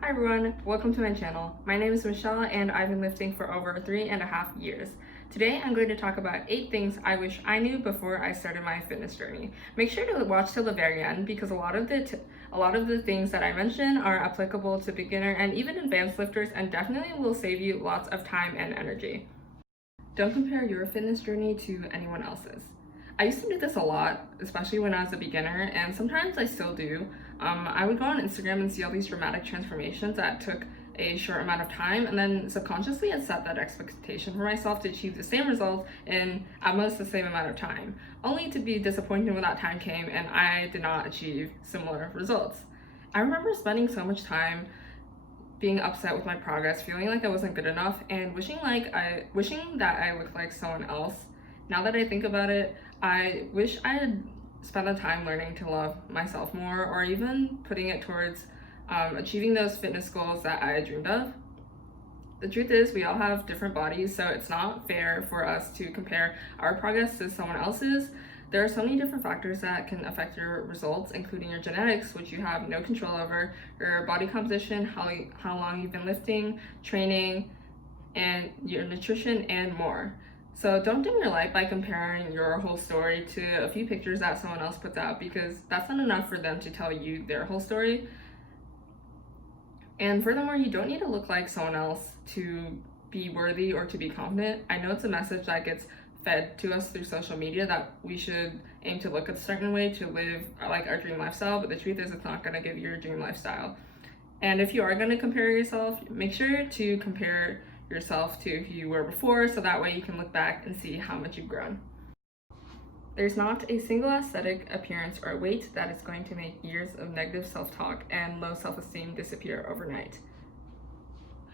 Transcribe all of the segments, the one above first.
Hi everyone, welcome to my channel. My name is Michelle and I've been lifting for over 3.5 years. Today I'm going to talk about 8 things I wish I knew before I started my fitness journey. Make sure to watch till the very end because a lot of the things that I mention are applicable to beginner and even advanced lifters and definitely will save you lots of time and energy. Don't compare your fitness journey to anyone else's. I used to do this a lot, especially when I was a beginner, and sometimes I still do. I would go on Instagram and see all these dramatic transformations that took a short amount of time, and then subconsciously I'd set that expectation for myself to achieve the same results in almost the same amount of time, only to be disappointed when that time came and I did not achieve similar results. I remember spending so much time being upset with my progress, feeling like I wasn't good enough, and wishing that I looked like someone else. Now that I think about it, I wish I had spent the time learning to love myself more, or even putting it towards achieving those fitness goals that I dreamed of. The truth is, we all have different bodies, so it's not fair for us to compare our progress to someone else's. There are so many different factors that can affect your results, including your genetics, which you have no control over, your body composition, how long you've been lifting, training, and your nutrition, and more. So don't dim your light by comparing your whole story to a few pictures that someone else puts out, because that's not enough for them to tell you their whole story. And furthermore, you don't need to look like someone else to be worthy or to be confident. I know it's a message that gets fed to us through social media that we should aim to look a certain way to live like our dream lifestyle, but the truth is it's not going to give you your dream lifestyle. And if you are going to compare yourself, make sure to compare yourself to who you were before, so that way you can look back and see how much you've grown. There's not a single aesthetic, appearance, or weight that is going to make years of negative self-talk and low self-esteem disappear overnight.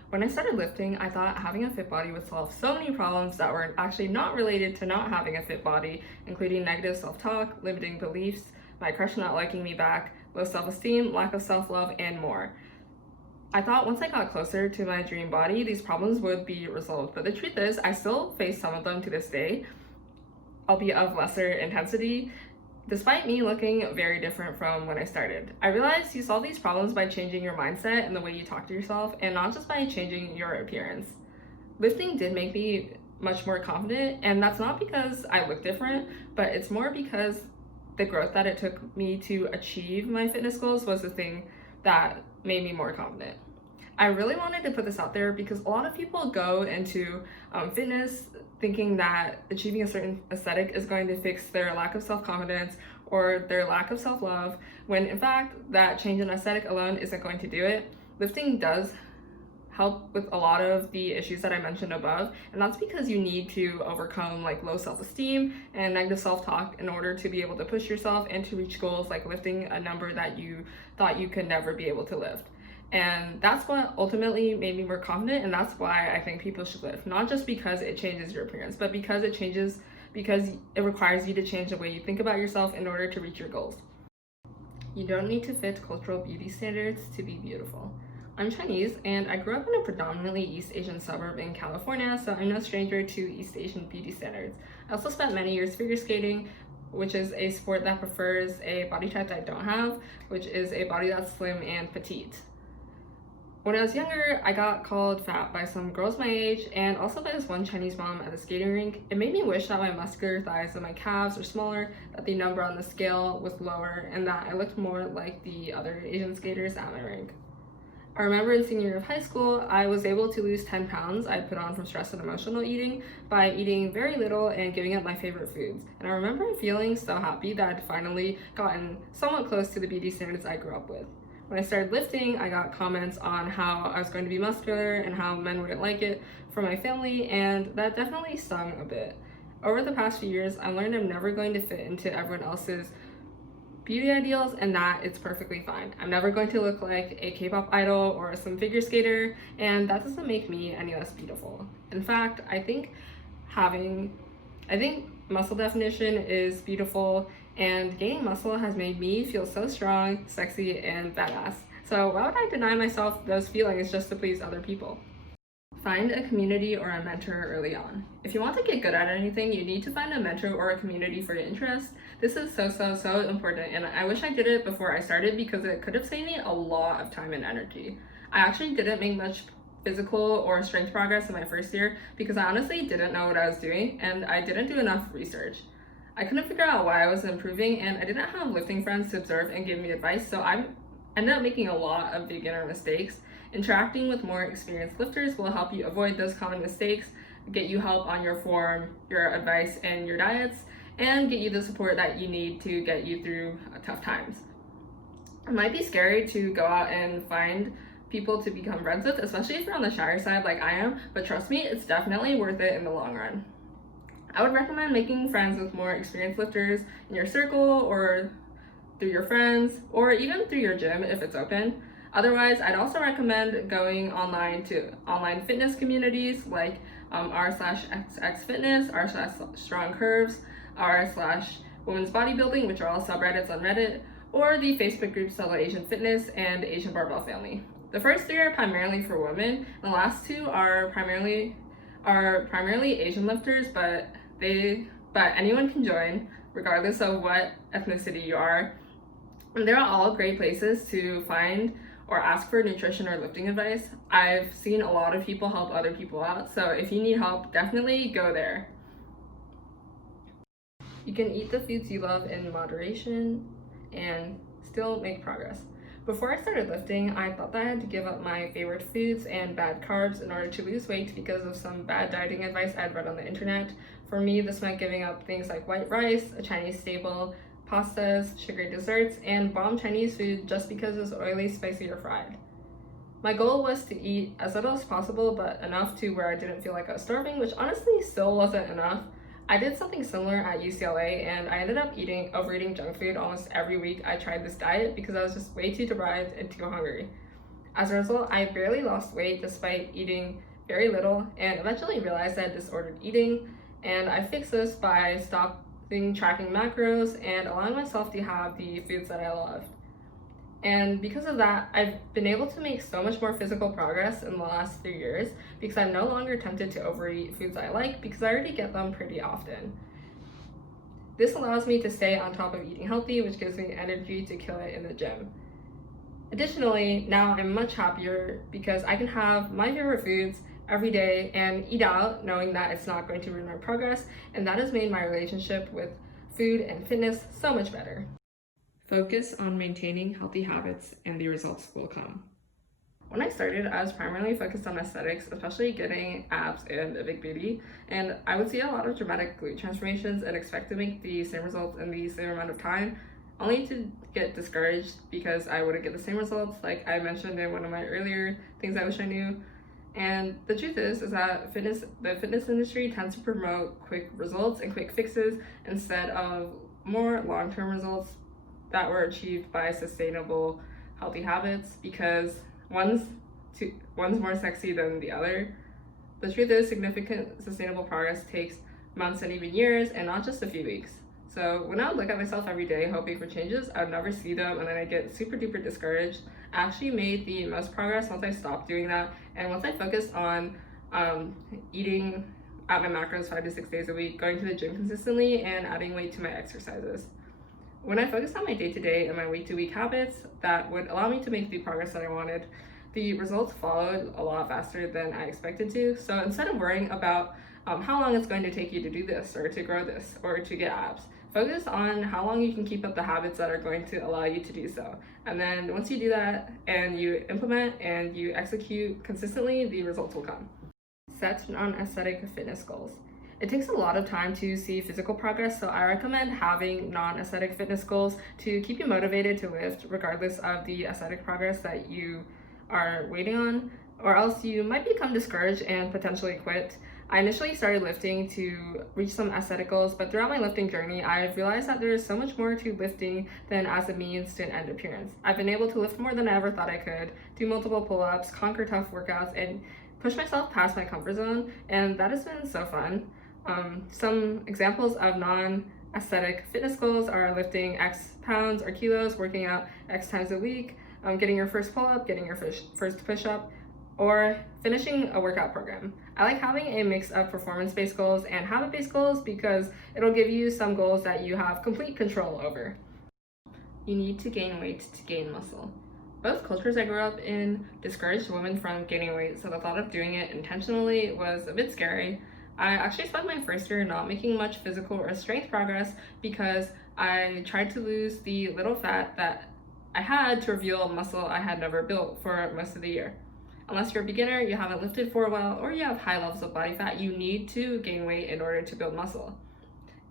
When I started lifting, I thought having a fit body would solve so many problems that were actually not related to not having a fit body, including negative self-talk, limiting beliefs, my crush not liking me back, low self-esteem, lack of self-love, and more. I thought once I got closer to my dream body, these problems would be resolved, but the truth is I still face some of them to this day, albeit of lesser intensity, despite me looking very different from when I started. I realized you solve these problems by changing your mindset and the way you talk to yourself, and not just by changing your appearance. Lifting did make me much more confident, and that's not because I look different, but it's more because the growth that it took me to achieve my fitness goals was the thing that made me more confident. I really wanted to put this out there because a lot of people go into fitness thinking that achieving a certain aesthetic is going to fix their lack of self-confidence or their lack of self-love, when in fact that change in aesthetic alone isn't going to do it. Lifting does help with a lot of the issues that I mentioned above, and that's because you need to overcome like low self-esteem and negative self-talk in order to be able to push yourself and to reach goals like lifting a number that you thought you could never be able to lift. And that's what ultimately made me more confident, and that's why I think people should lift. Not just because it changes your appearance, but because it requires you to change the way you think about yourself in order to reach your goals. You don't need to fit cultural beauty standards to be beautiful. I'm Chinese, and I grew up in a predominantly East Asian suburb in California, so I'm no stranger to East Asian beauty standards. I also spent many years figure skating, which is a sport that prefers a body type that I don't have, which is a body that's slim and petite. When I was younger, I got called fat by some girls my age and also by this one Chinese mom at the skating rink. It made me wish that my muscular thighs and my calves were smaller, that the number on the scale was lower, and that I looked more like the other Asian skaters at my rink. I remember in senior year of high school, I was able to lose 10 pounds I put on from stress and emotional eating by eating very little and giving up my favorite foods. And I remember feeling so happy that I'd finally gotten somewhat close to the beauty standards I grew up with. When I started lifting, I got comments on how I was going to be muscular and how men wouldn't like it from my family, and that definitely stung a bit. Over the past few years, I learned I'm never going to fit into everyone else's beauty ideals, and that it's perfectly fine. I'm never going to look like a K-pop idol or some figure skater, and that doesn't make me any less beautiful. In fact, I think muscle definition is beautiful, and gaining muscle has made me feel so strong, sexy, and badass. So why would I deny myself those feelings just to please other people? Find a community or a mentor early on. If you want to get good at anything, you need to find a mentor or a community for your interest. This is so important, and I wish I did it before I started because it could have saved me a lot of time and energy. I actually didn't make much physical or strength progress in my first year because I honestly didn't know what I was doing and I didn't do enough research. I couldn't figure out why I wasn't improving, and I didn't have lifting friends to observe and give me advice, so I ended up making a lot of beginner mistakes. Interacting with more experienced lifters will help you avoid those common mistakes, get you help on your form, your advice, and your diets, and get you the support that you need to get you through tough times. It might be scary to go out and find people to become friends with, especially if you're on the shyer side like I am, but trust me, it's definitely worth it in the long run. I would recommend making friends with more experienced lifters in your circle or through your friends, or even through your gym if it's open. Otherwise, I'd also recommend going online to online fitness communities like r/xxfitness, r/strong curves, r/women's bodybuilding, which are all subreddits on Reddit, or the Facebook groups Fellow Asian Fitness and Asian Barbell Family. The first three are primarily for women, and the last two are primarily Asian lifters, but anyone can join regardless of what ethnicity you are. And they're all great places to find or ask for nutrition or lifting advice. I've seen a lot of people help other people out, so if you need help, definitely go there. You can eat the foods you love in moderation and still make progress. Before I started lifting, I thought that I had to give up my favorite foods and bad carbs in order to lose weight because of some bad dieting advice I'd read on the internet. For me, this meant giving up things like white rice, a Chinese staple, pastas, sugary desserts, and bomb Chinese food just because it's oily, spicy, or fried. My goal was to eat as little as possible, but enough to where I didn't feel like I was starving, which honestly still wasn't enough. I did something similar at UCLA, and I ended up overeating junk food almost every week I tried this diet because I was just way too deprived and too hungry. As a result, I barely lost weight despite eating very little, and eventually realized I had disordered eating, and I fixed this by stopping tracking macros and allowing myself to have the foods that I loved. And because of that, I've been able to make so much more physical progress in the last 3 years because I'm no longer tempted to overeat foods I like because I already get them pretty often. This allows me to stay on top of eating healthy, which gives me energy to kill it in the gym. Additionally, now I'm much happier because I can have my favorite foods every day and eat out knowing that it's not going to ruin my progress, and that has made my relationship with food and fitness so much better. Focus on maintaining healthy habits and the results will come. When I started, I was primarily focused on aesthetics, especially getting abs and a big booty, and I would see a lot of dramatic glute transformations and expect to make the same results in the same amount of time, only to get discouraged because I wouldn't get the same results like I mentioned in one of my earlier things I wish I knew. And the truth is that the fitness industry tends to promote quick results and quick fixes instead of more long-term results that were achieved by sustainable, healthy habits because one's more sexy than the other. The truth is significant sustainable progress takes months and even years and not just a few weeks. So when I would look at myself every day hoping for changes, I would never see them and then I get super duper discouraged. I actually made the most progress once I stopped doing that and once I focused on eating at my macros 5 to 6 days a week, going to the gym consistently, and adding weight to my exercises. When I focused on my day-to-day and my week-to-week habits that would allow me to make the progress that I wanted, the results followed a lot faster than I expected to. So instead of worrying about how long it's going to take you to do this or to grow this or to get abs, focus on how long you can keep up the habits that are going to allow you to do so. And then once you do that and you implement and you execute consistently, the results will come. Set non-aesthetic fitness goals. It takes a lot of time to see physical progress, so I recommend having non-aesthetic fitness goals to keep you motivated to lift regardless of the aesthetic progress that you are waiting on, or else you might become discouraged and potentially quit. I initially started lifting to reach some aesthetic goals, but throughout my lifting journey, I've realized that there is so much more to lifting than as a means to an end appearance. I've been able to lift more than I ever thought I could, do multiple pull-ups, conquer tough workouts, and push myself past my comfort zone, and that has been so fun. Some examples of non-aesthetic fitness goals are lifting X pounds or kilos, working out X times a week, getting your first pull-up, getting your first push-up, or finishing a workout program. I like having a mix of performance-based goals and habit-based goals because it'll give you some goals that you have complete control over. You need to gain weight to gain muscle. Both cultures I grew up in discouraged women from gaining weight, so the thought of doing it intentionally was a bit scary. I actually spent my first year not making much physical or strength progress because I tried to lose the little fat that I had to reveal muscle I had never built for most of the year. Unless you're a beginner, you haven't lifted for a while, or you have high levels of body fat, you need to gain weight in order to build muscle.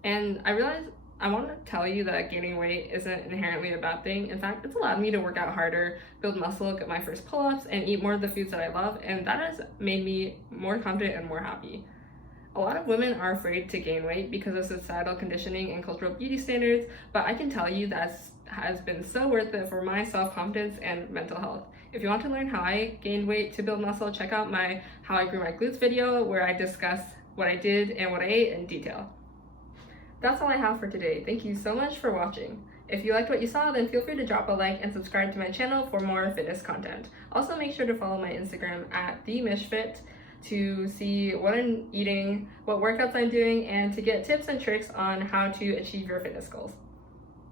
And I realized I want to tell you that gaining weight isn't inherently a bad thing. In fact, it's allowed me to work out harder, build muscle, get my first pull-ups, and eat more of the foods that I love, and that has made me more confident and more happy. A lot of women are afraid to gain weight because of societal conditioning and cultural beauty standards, but I can tell you that has been so worth it for my self-confidence and mental health. If you want to learn how I gained weight to build muscle, check out my How I Grew My Glutes video where I discuss what I did and what I ate in detail. That's all I have for today. Thank you so much for watching. If you liked what you saw, then feel free to drop a like and subscribe to my channel for more fitness content. Also, make sure to follow my Instagram at @themishfit to see what I'm eating, what workouts I'm doing, and to get tips and tricks on how to achieve your fitness goals.